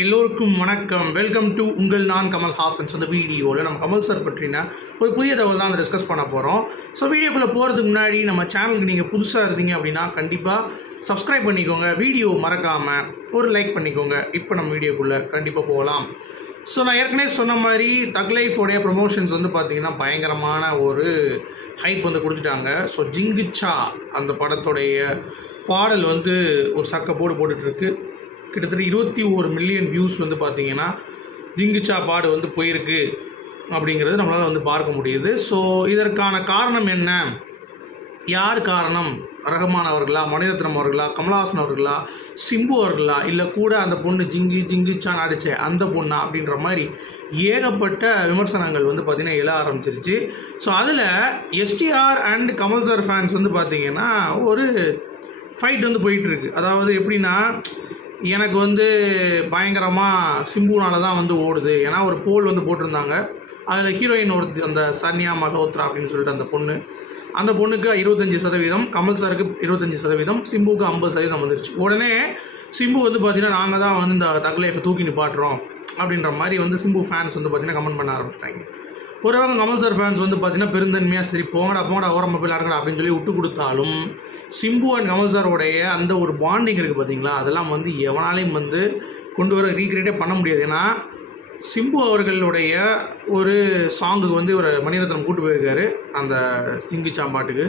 எல்லோருக்கும் வணக்கம். Welcome to உங்கள் நான் கமல் ஹாசன்ஸ் அந்த வீடியோவில் நம்ம கமல் சார் பற்றின ஒரு புதிய தகவல் தான் டிஸ்கஸ் பண்ண போகிறோம் ஸோ வீடியோக்குள்ளே போகிறதுக்கு முன்னாடி நம்ம சேனலுக்கு நீங்கள் புதுசாக இருந்தீங்க அப்படின்னா கண்டிப்பாக சப்ஸ்கிரைப் பண்ணிக்கோங்க. வீடியோ மறக்காமல் ஒரு லைக் பண்ணிக்கோங்க. இப்போ நம்ம வீடியோக்குள்ளே கண்டிப்பாக போகலாம். ஸோ நான் ஏற்கனவே சொன்ன மாதிரி தக் லைஃபோடைய ப்ரொமோஷன்ஸ் வந்து பார்த்திங்கன்னா பயங்கரமான ஒரு ஹைப் வந்து கொடுத்துட்டாங்க. ஸோ ஜிங்கிச்சா அந்த படத்துடைய பாடல் வந்து ஒரு சக்க போடு போட்டுட்ருக்கு கிட்டத்தட்ட இருபத்தி ஒரு மில்லியன் வியூஸ் வந்து பார்த்திங்கன்னா ஜிங்கிச்சா பாடு வந்து போயிருக்கு அப்படிங்கிறது நம்மளால் வந்து பார்க்க முடியுது. ஸோ இதற்கான காரணம் என்ன? யார் காரணம்? ரஹமான் அவர்களா? மணிரத்னம் அவர்களா? கமலஹாசன் அவர்களா? சிம்பு அவர்களா? இல்லை கூட அந்த பொண்ணு ஜிங்கி ஜிங்கிச்சான் அடிச்ச அந்த பொண்ணா? அப்படின்ற மாதிரி ஏகப்பட்ட விமர்சனங்கள் வந்து பார்த்திங்கன்னா எழ ஆரம்பிச்சிருச்சு. ஸோ அதில் STR and Kamal sir fans வந்து பார்த்திங்கன்னா ஒரு ஃபைட் வந்து போயிட்டுருக்கு அதாவது எப்படின்னா எனக்கு வந்து பயங்கரமாக சிம்புனால தான் வந்து ஓடுது. ஏன்னா ஒரு போல் வந்து போட்டிருந்தாங்க. அதில் ஹீரோயின் ஒரு அந்த சன்யா மல்ஹோத்ரா அப்படின்னு சொல்லிட்டு அந்த பொண்ணு. அந்த பொண்ணுக்கு இருபத்தஞ்சி சதவீதம் கமல் சாருக்கு இருபத்தஞ்சி சதவீதம் சிம்புக்கு ஐம்பது சதவீதம் வந்துருச்சு. உடனே சிம்பு வந்து பார்த்தீங்கன்னா நாங்கள் தான் வந்து இந்த தக்லைஃபை தூக்கி நிப்பாட்டுறோம். அப்படின்ற மாதிரி வந்து சிம்பு ஃபேன்ஸ் வந்து பார்த்தீங்கன்னா கமெண்ட் பண்ண ஆரம்பிச்சிட்டாங்க. ஒருவங்க கமல் சார் ஃபேன்ஸ் வந்து பார்த்தீங்கன்னா பெருந்தன்மையாக சரி போங்கடா போங்கடா ஓரமாக போய் அப்படின்னு சொல்லி விட்டு கொடுத்தாலும் சிம்பு அண்ட் கமல் சாரோடைய அந்த ஒரு பாண்டிங் இருக்குது பார்த்தீங்களா அதெல்லாம் வந்து எவனாலையும் வந்து கொண்டு வர ரீக்ரியேட்டே பண்ண முடியாது. ஏன்னா சிம்பு அவர்களுடைய ஒரு சாங்குக்கு வந்து ஒரு மணிரத்னம் கூட்டு போயிருக்காரு அந்த சிங்கிச்சாம்பாட்டுக்கு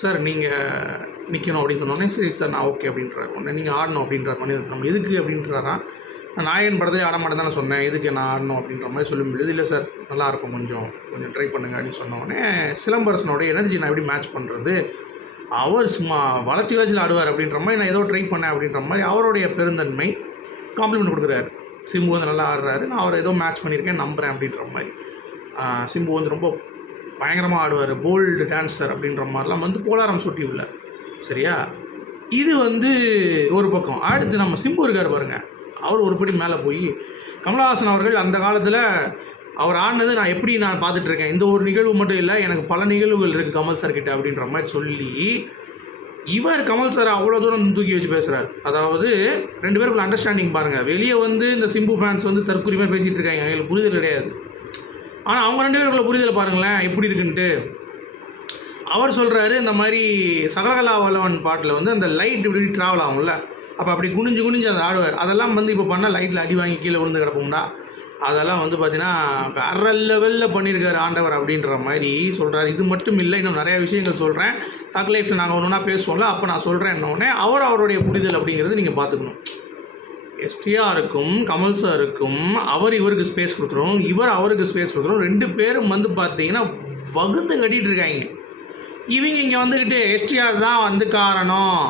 சார் நீங்கள் நிற்கணும் அப்படின்னு சொன்னோடனே சரி சார் நான் ஓகே அப்படின்றார். உடனே நீங்கள் ஆடணும் அப்படின்றார் மணிரத்னம். எதுக்கு? அப்படின்றாரா. நான் நாயகன் படத்தை ஆட தானே சொன்னேன். எதுக்கு நான் ஆடணும் அப்படின்ற மாதிரி சொல்ல முடியுது. இல்லை சார் நல்லாயிருக்கும் கொஞ்சம் கொஞ்சம் ட்ரை பண்ணுங்க அப்படின்னு சொன்னோடனே சிலம்பரசனோட எனர்ஜி நான் எப்படி மேட்ச் பண்ணுறது அவர் சும்மா வளர்ச்சி வளர்ச்சியில் ஆடுவார் அப்படின்ற மாதிரி நான் ஏதோ ட்ரை பண்ணேன் அப்படின்ற மாதிரி அவருடைய பெருந்தன்மை காம்ப்ளிமெண்ட் கொடுக்குறாரு. சிம்பு வந்து நல்லா ஆடுறாரு. நான் அவரை ஏதோ மேட்ச் பண்ணியிருக்கேன் நம்புகிறேன் அப்படின்ற மாதிரி. சிம்பு வந்து ரொம்ப பயங்கரமாக ஆடுவார். போல்டு டான்ஸர் அப்படின்ற மாதிரிலாம் வந்து போலாரம் சுட்டி உள்ள சரியா? இது வந்து ஒரு பக்கம். அடுத்து நம்ம சிம்பு இருக்கார் பாருங்க. அவர் ஒரு படி மேலே போய் கமலஹாசன் அவர்கள் அந்த காலத்தில் அவர் ஆடினது நான் எப்படி நான் பார்த்துட்டு இருக்கேன் இந்த ஒரு நிகழ்வு மட்டும் இல்லை எனக்கு பல நிகழ்வுகள் இருக்குது கமல் சார் கிட்ட அப்படின்ற மாதிரி சொல்லி இவர் கமல் சார் அவ்வளோ தூரம் தூக்கி வச்சு பேசுகிறார் அதாவது ரெண்டு பேருக்குள்ள அண்டர்ஸ்டாண்டிங் பாருங்கள் வெளியே வந்து இந்த சிம்பு ஃபேன்ஸ் வந்து தற்கொலை மாதிரி பேசிகிட்டு இருக்காங்க. எங்களுக்கு புரிதல் கிடையாது. ஆனால் அவங்க ரெண்டு பேருக்குள்ள புரிதலை பாருங்களேன் எப்படி இருக்குன்ட்டு. அவர் சொல்கிறாரு இந்த மாதிரி சகலகலா வல்லவன் பாட்டில் வந்து அந்த லைட் இப்படி ட்ராவல் ஆகும்ல. அப்போ அப்படி குனிஞ்சு குனிஞ்சு அதை ஆடுவார். அதெல்லாம் வந்து இப்போ பண்ணால் லைட்டில் அடி வாங்கி கீழே விழுந்து கிடப்போம்டா. அதெல்லாம் வந்து பார்த்தீங்கன்னா வேற லெவலில் பண்ணியிருக்காரு ஆண்டவர் அப்படின்ற மாதிரி சொல்கிறார் இது மட்டும் இல்லை இன்னும் நிறைய விஷயங்கள் சொல்கிறேன் தக் லைஃப்பில் நாங்கள் ஒன்று ஒன்றா பேசுவோம்ல அப்போ நான் சொல்கிறேன்னொடனே அவர் அவருடைய புரிதல் அப்படிங்கிறது நீங்கள் பார்த்துக்கணும் எஸ்டிஆருக்கும் கமல் சாருக்கும் அவர் இவருக்கு ஸ்பேஸ் கொடுக்குறோம் இவர் அவருக்கு ஸ்பேஸ் கொடுக்குறோம். ரெண்டு பேரும் வந்து பார்த்தீங்கன்னா வகுந்து கட்டிகிட்டு இருக்காங்க. இவங்க இங்கே வந்துக்கிட்டு எஸ்டிஆர் தான் வந்து காரணம்.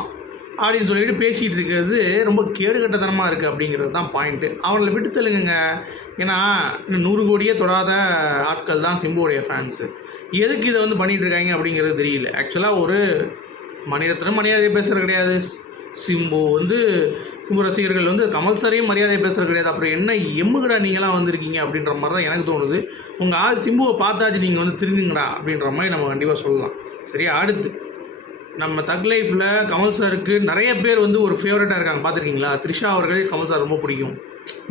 அப்படின்னு சொல்லிட்டு பேசிகிட்டு இருக்கிறது ரொம்ப கேடுகட்டத்தனமாக இருக்குது அப்படிங்கிறது தான் பாயிண்ட்டு அவங்கள விட்டு தள்ளுங்க ஏன்னா நூறு கோடியே தொடாத ஆட்கள் தான் சிம்புவோடைய ஃபேன்ஸு எதுக்கு இதை வந்து பண்ணிகிட்டு இருக்காங்க அப்படிங்கிறது தெரியல. ஆக்சுவலாக ஒரு மணிரத்னம் மரியாதையை பேசுகிறது கிடையாது. சிம்பு வந்து சிம்பு ரசிகர்கள் வந்து கமல் சாரையும் மரியாதை பேசுகிறது கிடையாது. அப்புறம் என்ன எம்முகடா நீங்களாம் வந்திருக்கீங்க அப்படின்ற மாதிரி தான் எனக்கு தோணுது. உங்கள் ஆள் சிம்புவை பார்த்தாச்சு நீங்கள் வந்து திருந்துங்கடா அப்படின்ற மாதிரி நம்ம கண்டிப்பாக சொல்லலாம். சரியா? அடுத்து. நம்ம தக் லைஃப்பில் கமல் சாருக்கு நிறைய பேர் வந்து ஒரு ஃபேவரட்டாக இருக்காங்க. பார்த்துருக்கீங்களா? த்ரிஷா அவர்கள் கமல் சார் ரொம்ப பிடிக்கும்.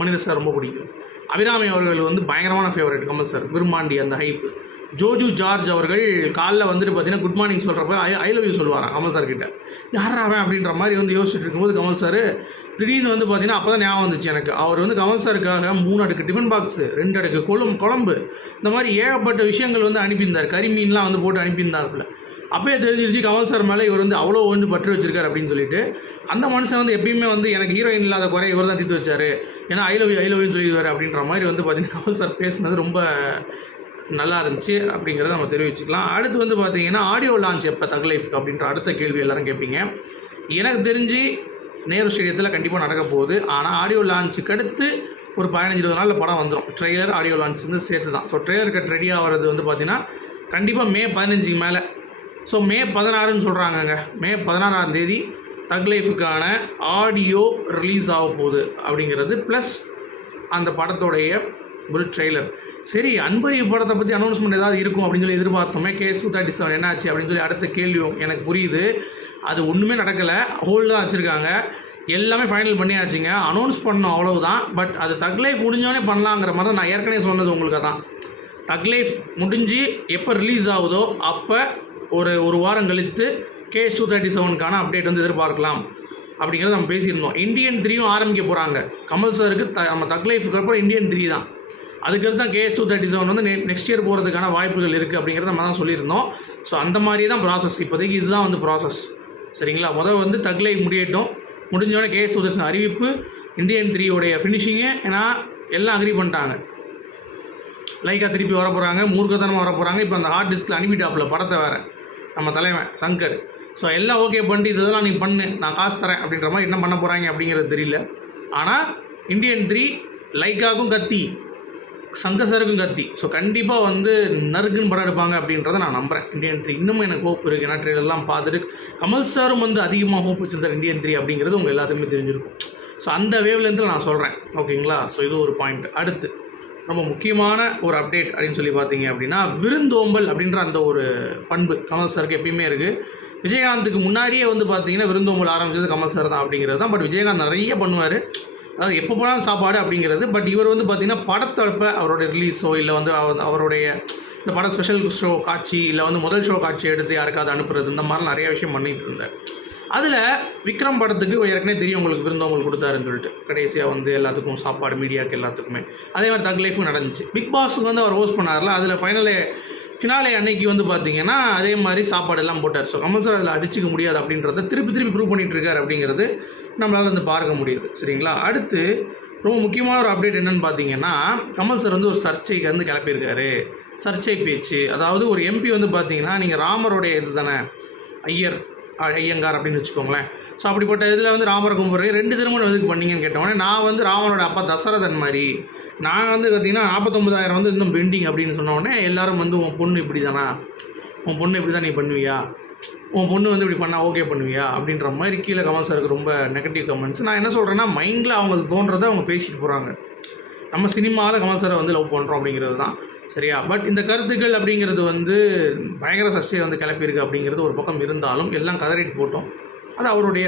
மனித சார் ரொம்ப பிடிக்கும். அபிராமி அவர்கள் வந்து பயங்கரமான ஃபேவரட் கமல் சார் விரும்மாண்டி அந்த ஹைப்பு ஜோஜு ஜார்ஜ் அவர்கள் காலைல வந்துட்டு பார்த்தீங்கன்னா குட் மார்னிங் சொல்கிறப்ப ஐ ஐ லவ் யூ சொல்லுவாராம் கமல் சார் கிட்ட. யாரா அவன்? அப்படின்ற மாதிரி வந்து யோசிச்சுட்டு இருக்கும்போது கமல் சார் திடீர்னு வந்து பார்த்தீங்கன்னா அப்போ தான் ஞாபகம் வந்துச்சு எனக்கு. அவர் வந்து கமல் சாருக்காக மூணு அடுக்கு டிஃபன் பாக்ஸு ரெண்டு அடுக்கு கொழும் குழம்பு இந்த மாதிரி ஏகப்பட்ட விஷயங்கள் வந்து அனுப்பியிருந்தார். கறி மீன்லாம் வந்து போட்டு அனுப்பியிருந்தாருல அப்போயே தெரிஞ்சிருச்சு கமல் சார் மேலே இவர் வந்து அவ்வளோ வந்து பற்று வச்சிருக்காரு அப்படின்னு சொல்லிட்டு. அந்த மனுஷன் வந்து எப்பயுமே வந்து எனக்கு ஹீரோயின் இல்லாத குறை இவர் தான் தீர்த்து வச்சார். ஏன்னா ஐ லவ் யூ ஐ லவ்னு சொல்லிடுவார் அப்படின்ற மாதிரி வந்து பார்த்தீங்கன்னா கமல் சார் பேசுனது ரொம்ப நல்லா இருந்துச்சு அப்படிங்கிறத நம்ம தெரிவிச்சுக்கலாம். அடுத்து வந்து பார்த்தீங்கன்னா ஆடியோ லான்ச் எப்போ தக லைஃப் அப்படின்ற அடுத்த கேள்வி எல்லாரும் கேட்பீங்க எனக்கு தெரிஞ்சு நேரு ஸ்டேடியத்தில் கண்டிப்பாக நடக்க போகுது. ஆனால் ஆடியோ லான்ச்சுக்கு அடுத்து ஒரு பதினஞ்சு இருபது நாளில் படம் வந்துடும் ட்ரெய்லர் ஆடியோ லான்ச் வந்து சேர்த்து தான் ஸோ ட்ரெய்லர் கட் ரெடி ஆகிறது வந்து பார்த்தீங்கன்னா கண்டிப்பாக மே பதினஞ்சுக்கு மேலே ஸோ மே பதினாறுன்னு சொல்கிறாங்கங்க மே பதினாறாம் தேதி தக்லைஃபுக்கான ஆடியோ ரிலீஸ் ஆக போகுது அப்படிங்கிறது ப்ளஸ் அந்த படத்தோடைய ஒரு ட்ரெய்லர் சரி அன்பரிய படத்தை பற்றி அனௌன்ஸ்மெண்ட் ஏதாவது இருக்கும் அப்படின்னு சொல்லி எதிர்பார்த்தோமே கேஸ் டூ தேர்ட்டி செவன் என்னாச்சு அப்படின்னு சொல்லி அடுத்த கேள்வி எனக்கு புரியுது. அது ஒன்றுமே நடக்கலை. ஹோல்டு தான் வச்சுருக்காங்க. எல்லாமே ஃபைனல் பண்ணியாச்சுங்க. அனௌன்ஸ் பண்ணோம் அவ்வளவுதான். பட் அது தக்லைஃப் முடிஞ்சோடனே பண்ணலாங்கிற மாதிரி தான் நான் ஏற்கனவே சொன்னது உங்களுக்கு தான் தக்லைஃப் முடிஞ்சு எப்போ ரிலீஸ் ஆகுதோ அப்போ ஒரு ஒரு வாரம் கழித்து கேஎஸ் டூ தேர்ட்டி செவனுக்கான அப்டேட் வந்து எதிர்பார்க்கலாம் அப்படிங்கிறத நம்ம பேசியிருந்தோம். இந்தியன் த்ரீயும் ஆரம்பிக்க போகிறாங்க கமல் சாருக்கு த நம்ம தக்லைஃப்க்கு அப்புறம் இந்தியன் த்ரீ தான். அதுக்கடுத்து தான் கேஎஸ் டூ தேர்ட்டி செவன் வந்து நெ நெக்ஸ்ட் இயர் போகிறதுக்கான வாய்ப்புகள் இருக்குது அப்படிங்கிறத நம்ம தான் சொல்லியிருந்தோம். ஸோ அந்த மாதிரி தான் ப்ராசஸ் இப்போதைக்கு இதுதான் வந்து ப்ராசஸ் சரிங்களா? முதல் வந்து தக் லைஃப் முடியட்டும். முடிஞ்சோடனே கேஎஸ் டூ தேர்ட்டி அறிவிப்பு இந்தியன் த்ரீயோடைய ஃபினிஷிங்கு ஏன்னா எல்லாம் அக்ரி பண்ணிட்டாங்க. லைக்காக திருப்பி வர போகிறாங்க மூர்க்கத்தனமாக வர போகிறாங்க இப்போ அந்த ஹார்ட் டிஸ்கில் அனுப்பிட்டாப்புல படத்தை வேறு. நம்ம தலைவன் சங்கர். ஸோ எல்லாம் ஓகே பண்ணிட்டு இதெல்லாம் நீ பண்ணு நான் காசு தரேன் அப்படின்ற மாதிரி என்ன பண்ண போகிறாங்க அப்படிங்கிறது தெரியல. ஆனால் இந்தியன் த்ரீ லைக்காகும் கத்தி சங்கர் சாருக்கும் கத்தி ஸோ கண்டிப்பாக வந்து நறுக்குன்னு படம் எடுப்பாங்க அப்படின்றத நான் நம்புகிறேன் இந்தியன் த்ரீ இன்னமும் எனக்கு ஹோப் இருக்குது ஏன்னா ட்ரெயிலெல்லாம் பார்த்துட்டு கமல் சாரும் வந்து அதிகமாக ஹோப் வச்சிருந்தார் இந்தியன் த்ரீ அப்படிங்கிறது உங்கள் எல்லாத்துக்குமே தெரிஞ்சிருக்கும். ஸோ அந்த வேவ்லேருந்து நான் சொல்கிறேன் ஓகேங்களா ஸோ இது ஒரு பாயிண்ட் அடுத்து. ரொம்ப முக்கியமான ஒரு அப்டேட் அப்படின்னு சொல்லி பார்த்தீங்க அப்படின்னா விருந்தோம்பல் அப்படின்ற அந்த ஒரு பண்பு கமல் சாருக்கு எப்பயுமே இருக்குது விஜயகாந்துக்கு முன்னாடியே வந்து பார்த்தீங்கன்னா விருந்தோம்பல் ஆரம்பிச்சது கமல் சார் தான் அப்படிங்கிறது தான். பட் விஜயகாந்த் நிறைய பண்ணுவார். அதாவது எப்போ போனாலும் சாப்பாடு அப்படிங்கிறது. பட் இவர் வந்து பார்த்திங்கன்னா படத்தப்ப அவருடைய ரிலீஸோ இல்லை வந்து அவ- அவருடைய இந்த படம் ஸ்பெஷல் ஷோ காட்சி இல்லை வந்து முதல் ஷோ காட்சி எடுத்து யாருக்காவது அனுப்புறது இந்த மாதிரிலாம் நிறைய விஷயம் பண்ணிகிட்டு இருந்தார். அதில் விக்ரம் படத்துக்கு ஏற்கனவே தெரியும் உங்களுக்கு விருந்தவங்களுக்கு கொடுத்தாருன்னு சொல்லிட்டு. கடைசியாக வந்து எல்லாத்துக்கும் சாப்பாடு மீடியாவுக்கு எல்லாத்துக்குமே. அதே மாதிரி தக் லைஃபும் நடந்துச்சு. பிக் பாஸுக்கு வந்து அவர் ஹோஸ்ட் பண்ணார்ல அதில் ஃபைனலே ஃபினாலே அன்னைக்கு வந்து பார்த்தீங்கன்னா அதே மாதிரி சாப்பாடு எல்லாம் போட்டார். ஸோ கமல் சார் அதில் அடிச்சிக்க முடியாது அப்படின்றத திருப்பி திருப்பி ப்ரூவ் பண்ணிட்டு அப்படிங்கிறது நம்மளால் வந்து பார்க்க முடியுது. சரிங்களா? அடுத்து ரொம்ப முக்கியமான ஒரு அப்டேட் என்னென்னு பார்த்தீங்கன்னா கமல் சார் வந்து ஒரு சர்ச்சைக்கு வந்து கிளப்பியிருக்காரு சர்ச்சை பேச்சு. அதாவது ஒரு எம்பி வந்து பார்த்தீங்கன்னா நீங்கள் ராமருடைய இது தானே ஐயர். ஐயங்கார் அப்படின்னு வச்சுக்கோங்களேன். ஸோ அப்படிப்பட்ட இதில் வந்து ராமரை கும்பிட்றீங்க ரெண்டு திருமணம் எதுக்கு பண்ணீங்கன்னு கேட்டோன்னே நான் வந்து ராமனோட அப்பா தசரதன் மாதிரி. நான் வந்து பார்த்தீங்கன்னா நாற்பத்தொம்பதாயிரம் வந்து இன்னும் பெண்டிங் அப்படின்னு சொன்ன உடனே எல்லாரும் வந்து உன் பொண்ணு இப்படி தானா உன் பொண்ணு இப்படி தான் நீ பண்ணுவியா? உன் பொண்ணு வந்து இப்படி பண்ணால் ஓகே பண்ணுவியா? அப்படின்ற மாதிரி கீழே கமெண்ட்ஸ் இருக்குது ரொம்ப நெகட்டிவ் கமெண்ட்ஸ் நான் என்ன சொல்கிறேன்னா மைண்டில் அவங்களுக்கு தோன்றதை அவங்க பேசிட்டு போகிறாங்க நம்ம சினிமாவில் கமல் சாரை வந்து லவ் பண்ணுறோம் அப்படிங்கிறது தான். சரியா? பட் இந்த கருத்துக்கள் அப்படிங்கிறது வந்து பயங்கர சர்ச்சையை வந்து கிளப்பியிருக்கு அப்படிங்கிறது ஒரு பக்கம் இருந்தாலும் எல்லாம் கதறிட்டு போட்டோம். அது அவருடைய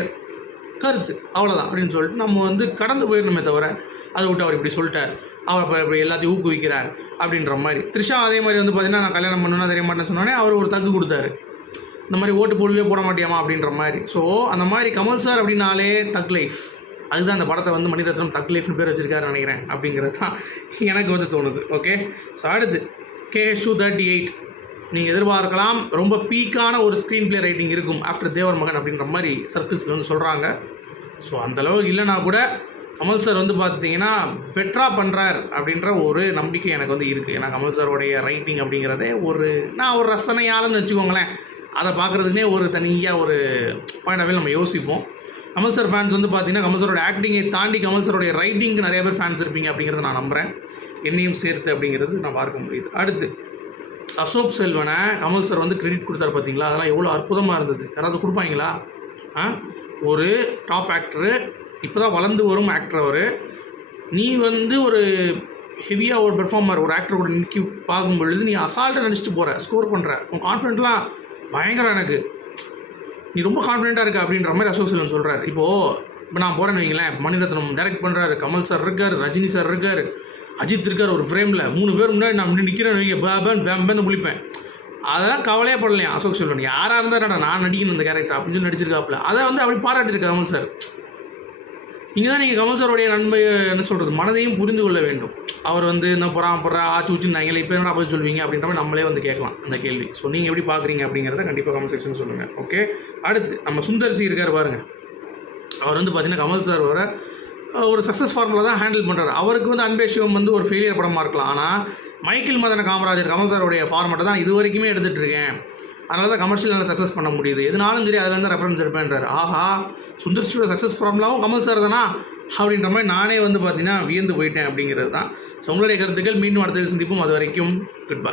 கருத்து. அவ்வளோதான் அப்படின்னு சொல்லிட்டு நம்ம வந்து கடந்து போயிடணுமே தவிர அதை விட்டு அவர் இப்படி சொல்லிட்டார். அவர் இப்போ இப்படி எல்லாத்தையும் ஊக்குவிக்கிறார் அப்படின்ற மாதிரி. த்ரிஷா அதே மாதிரி வந்து பார்த்தீங்கன்னா நான் கல்யாணம் பண்ணணும்னா தெரிய மாட்டேன்னு சொன்னோடனே அவர் ஒரு தக்கு கொடுத்தாரு. இந்த மாதிரி ஓட்டு போடவே போட மாட்டியாமா அப்படின்ற மாதிரி. ஸோ அந்த மாதிரி கமல் சார் அப்படின்னாலே தக் லைஃப். அதுதான் அந்த படத்தை வந்து மணிரத்னம் தக் லைஃப்னு பேர் வச்சிருக்காரு நினைக்கிறேன் அப்படிங்கிறது தான் எனக்கு வந்து தோணுது ஓகே ஸோ அடுத்து கேஎஸ் டூ தேர்ட்டி எயிட் நீங்கள் எதிர்பார்க்கலாம் ரொம்ப பீக்கான ஒரு ஸ்க்ரீன் பிளே ரைட்டிங் இருக்கும் ஆஃப்டர் தேவர் மகன் அப்படின்ற மாதிரி சர்க்கிள்ஸில் வந்து சொல்கிறாங்க ஸோ அந்தளவுக்கு இல்லைனா கூட கமல் சார் வந்து பார்த்தீங்கன்னா பெட்டராக பண்ணுறார் அப்படின்ற ஒரு நம்பிக்கை எனக்கு வந்து இருக்குது ஏன்னா கமல் சாரோடைய ரைட்டிங் அப்படிங்கிறதே ஒரு நான் ஒரு ரசனையாளன்னு வச்சுக்கோங்களேன். அதை பார்க்குறதுனே ஒரு தனியாக ஒரு பாயிண்ட் ஆஃப் நம்ம யோசிப்போம். கமல் சார் ஃபேன்ஸ் வந்து பார்த்தீங்கன்னா கமல் சாரோட ஆக்டிங்கை தாண்டி கமல் சாரோடைய ரைட்டிங்க்கு நிறைய பேர் ஃபேன்ஸ் இருப்பீங்க அப்படிங்கிறத நான் நம்புகிறேன் என்னையும் சேர்த்து அப்படிங்கிறது நான் பார்க்க முடியுது. அடுத்து அசோக் செல்வனை கமல் சார் வந்து கிரெடிட் கொடுத்தாரு பார்த்தீங்களா அதெல்லாம் எவ்வளோ அற்புதமாக இருந்தது. யாராவது கொடுப்பாங்களா? ஆ? ஒரு டாப் ஆக்டரு இப்போ தான் வளர்ந்து வரும் ஆக்டர் அவர். நீ வந்து ஒரு ஹெவியாக ஒரு பெர்ஃபார்மர் ஒரு ஆக்டர் கூட நிற்கி பார்க்கும் பொழுது நீ அசால்ட்டாக நினச்சிட்டு போகிற ஸ்கோர் பண்ணுற உன் கான்ஃபிடென்ட்லாம் பயங்கரம் எனக்கு. நீ ரொம்ப கான்ஃபிடென்ட்டாக இருக்க அப்படின்ற மாதிரி அசோக் செல்வன் சொல்கிறார் இப்போது இப்போ நான் போகிறேன்னு வைங்களேன் மணிரத்னம் டைரக்ட் பண்ணுறாரு கமல் சார் இருக்கார் ரஜினி சார் இருக்கார் அஜித் இருக்கார் ஒரு ஃப்ரேமில் மூணு பேர் முன்னாடி நான் முன்னாடி நிற்கிறேன்னு வைங்க பேபன் பேம்பேன்னு முழிப்பேன். அதெல்லாம் கவலையே படலையா அசோக் செல்வன் யாராக இருந்தால் நான் நடிக்கணும் இந்த கேரக்டர் அப்படின்னு சொல்லி நடிச்சிருக்காப்புல. அதை வந்து அப்படி பாராட்டியிருக்காரு கமல் சார் இங்கே தான் நீங்கள் கமல் சாருடைய நன்மை என்ன சொல்கிறது மனதையும் புரிந்து கொள்ள வேண்டும். அவர் வந்து இந்த பொறாமப்படுறா ஆச்சு ஊச்சுனாங்களே இப்போ என்ன பதில் சொல்வீங்க? அப்படின்ற மாதிரி நம்மளே வந்து கேட்கலாம் அந்த கேள்வி. ஸோ நீங்கள் எப்படி பார்க்குறீங்க அப்படிங்கிறத கண்டிப்பாக கமெண்ட் செக்ஷன் சொல்லுங்கள் ஓகே அடுத்து நம்ம சுந்தர்சி இருக்கார் பாருங்கள் அவர் வந்து பார்த்தீங்கன்னா கமல் சார் வர ஒரு சக்ஸஸ் ஃபார்முலா தான் ஹேண்டில் பண்ணுறாரு அவருக்கு வந்து அன்பே சிவம் வந்து ஒரு ஃபெயிலியர் படமாக இருக்கலாம். ஆனால் மைக்கேல் மதன காமராஜர் கமல் சாருடைய ஃபார்மேட்டை தான் இது வரைக்குமே எடுத்துகிட்டு இருக்கேன். அதனால தான் கமர்ஷியல் நல்லா சக்ஸஸ் பண்ண முடியுது. எதுனாலும் சரி அதில் இருந்து ரெஃபரன்ஸ் எடுப்பேன்றார். ஆஹா சுந்தர் ஸ்டூடியோ சக்ஸஸ் ஃபார்முலாவும் கமல் சார் தானா? அப்படின்ற மாதிரி நானே வந்து பார்த்தீங்கன்னா வியந்து போயிட்டேன் அப்படிங்கிறது தான். ஸோ உங்களுடைய கருத்துக்கள் மீண்டும் அடுத்த சந்திப்போம். அது வரைக்கும் குட் பை